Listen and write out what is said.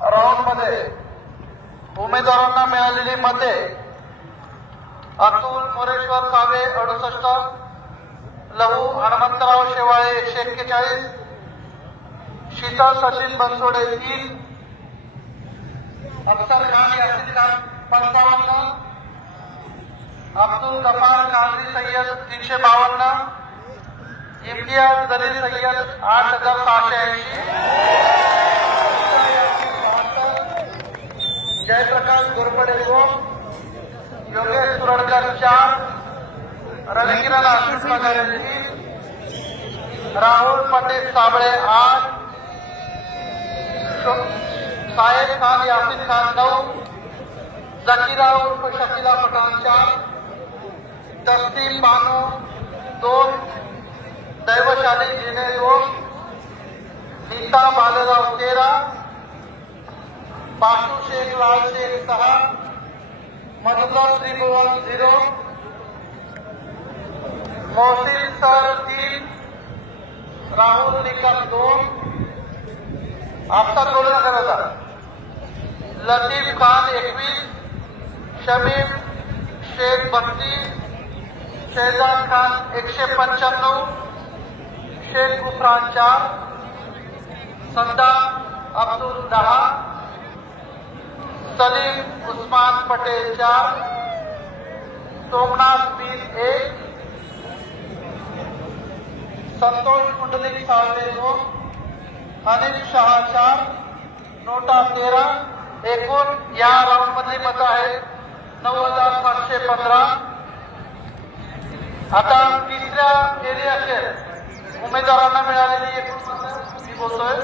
Round मध्ये उमेदवारांना मिळालेली मते अतुल मोरेश्वर कावे 68, लहू हनुमंतराव शेवाळे 141, शीतल सचिन बनसोडे 3, अफसर खान यासिन खान 55, अब्दुल गफार कादरी सय्यद 352, इम्तियाज दलील सय्यद 8680, जयप्रकाश गोरपडे 2, योगेश सुरडकर 4, रविकिरण आशिष पगारे 3, राहुल पंडित साबळे 8, साहेब खान यासिन खान 9, जकीरा उर्फ शकीला पठाण 4, तस्तीम बानो 2, दैवशाली जिने 2, नीता बालेराव 13, बाशू शेख लाल शेख 6, मधुकर त्रिभुवन 0, मोहसिन सर 3, राहुल निकम 2, आपका बोलू नका दादा, लतीफ खान 21, शमीम शेख 32, शहजाद खान 195, शेख गुफरान 4, सद्दाम अब्दुल 10, सलीम उस्मान पटेल 4, सोमनाथ मीर 1, संतोष कुंडलिक साळवे 2, अनिल शहा 4, नोटा 13, एकूण या राऊंड मधली मतं आहेत 9715. आता तिसऱ्या फेरी असेल उमेदवारांना मिळालेली एकूण मतं मी बोलतोय